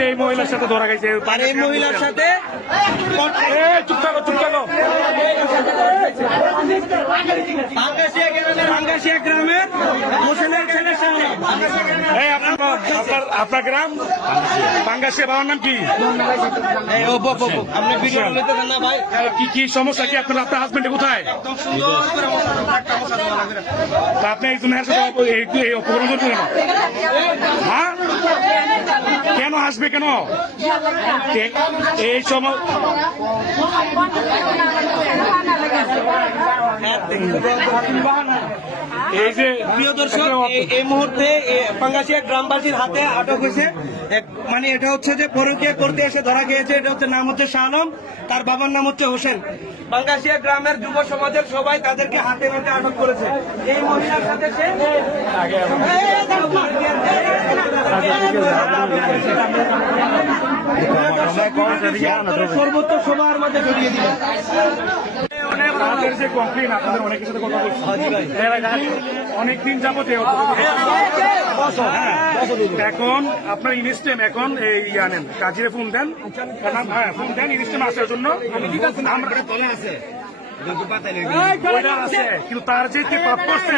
যে এই মহিলার সাথে ধরা গেছে, আর এই মহিলার সাথে চুপ থাকো চুপ থাকো। ভাঙ্গাসিয়া গ্রামের হোসেনের ছেলে শাহনাম। আপনার গ্রাম পাঙ্গাসিয়া, বাবার নাম কি? আপনি ভিডিও নিতেছেন না ভাই? কি সমস্যা কি আপনার? আপনার হাজবেন্ডে কোথায়? তা আপনি একজনের সাথে এই অপকর্ম করছেন কেন? হ্যাঁ, কেন হাসবে কেন? এই সময় এই যে প্রিয় দর্শক, এই মুহূর্তে পাঙ্গাসিয়া গ্রামবাসীর হাতে আটক হয়েছে। মানে এটা হচ্ছে যে পরকীয়া করতে এসে ধরা গিয়েছে। এটা হচ্ছে নাম হচ্ছে শাহনাম, তার বাবার নাম হচ্ছে হোসেন। পাঙ্গাসিয়া গ্রামের যুব সমাজের সবাই তাদেরকে হাতে নাতে আটক করেছে। এই মহিলার সাথে সে সর্বোচ্চ সবার মাঝে জড়িয়ে দিল। যে কমপ্লেন আপনাদের অনেকের সাথে কথা বলছি, অনেকদিন যাবত এখন আপনার ইনস্টেম এখন এই আনেন কাজিরে ফোন দেন, হ্যাঁ ফোন দেন ইনস্টেম আসার জন্য। ওইটা আছে কিন্তু তার যে কি পাপ করছে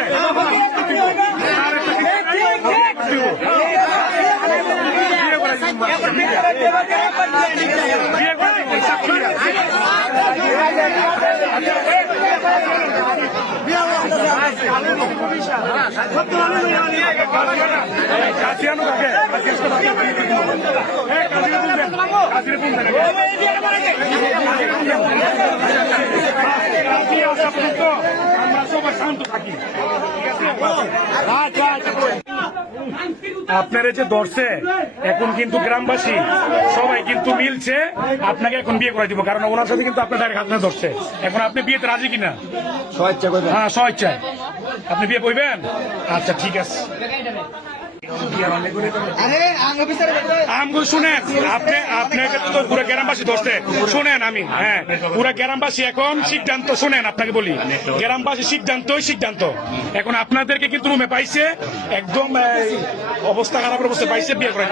আমরা সবাই শান্ত থাকি। আপনারা যে ধরছে এখন কিন্তু গ্রামবাসী সবাই কিন্তু মিলছে আপনাকে এখন বিয়ে করে দিব, কারণ ওনার সাথে কিন্তু আপনার ডাইরেক্ট হাতে ধরছে। এখন আপনি বিয়েতে রাজি কিনা? হ্যাঁ স্বেচ্ছায় আপনি বিয়ে করবেন? আচ্ছা ঠিক আছে। শুনেন আপনি আপনাকে তো পুরো গ্রামবাসী ধরছে, শুনেন আমি হ্যাঁ পুরো গ্রামবাসী এখন সিদ্ধান্ত শুনেন, আপনাকে বলি গ্রামবাসী সিদ্ধান্ত এখন আপনাদেরকে কিন্তু রুমে পাইছে, একদম অবস্থা খারাপ অবস্থা পাইছে, বিয়ে করে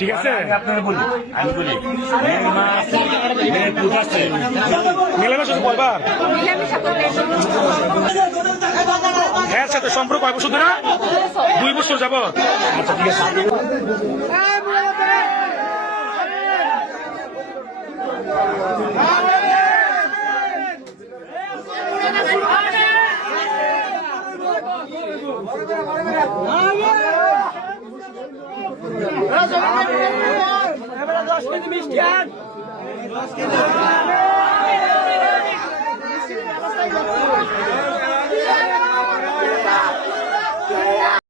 ঠিক আছে। মিলামেশা কয়বার হ্যাঁ সাথে সম্পর্ক কয় বছর ধরে? 2 বছর যাবত। আচ্ছা ঠিক আছে। মিষ্টি